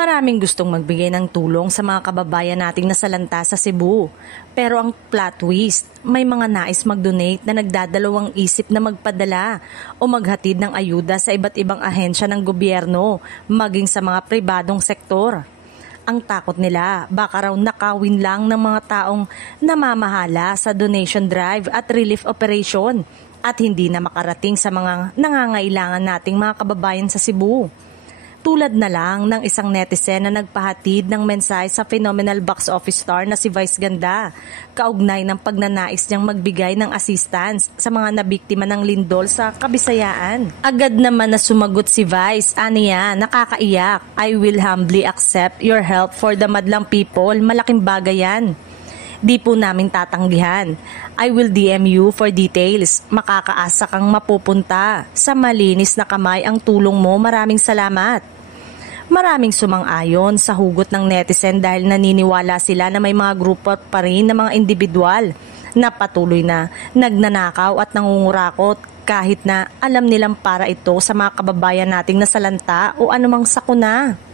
Maraming gustong magbigay ng tulong sa mga kababayan nating nasalanta sa Cebu. Pero ang plot twist, may mga nais mag-donate na nagdadalawang isip na magpadala o maghatid ng ayuda sa iba't ibang ahensya ng gobyerno, maging sa mga pribadong sektor. Ang takot nila, baka raw nakawin lang ng mga taong namamahala sa donation drive at relief operation at hindi na makarating sa mga nangangailangan nating mga kababayan sa Cebu. Tulad na lang ng isang netizen na nagpahatid ng mensahe sa phenomenal box office star na si Vice Ganda, kaugnay ng pagnanais niyang magbigay ng assistance sa mga nabiktima ng lindol sa Kabisayaan. Agad naman na sumagot si Vice, aniya, nakakaiyak, I will humbly accept your help for the madlang people, malaking bagay yan. Di po namin tatanggihan. I will DM you for details. Makakaasa kang mapupunta. Sa malinis na kamay ang tulong mo. Maraming salamat. Maraming sumang-ayon sa hugot ng netizen dahil naniniwala sila na may mga grupo pa rin ng mga individual na patuloy na nagnanakaw at nangungurakot kahit na alam nilang para ito sa mga kababayan nating nasalanta o anumang sakuna.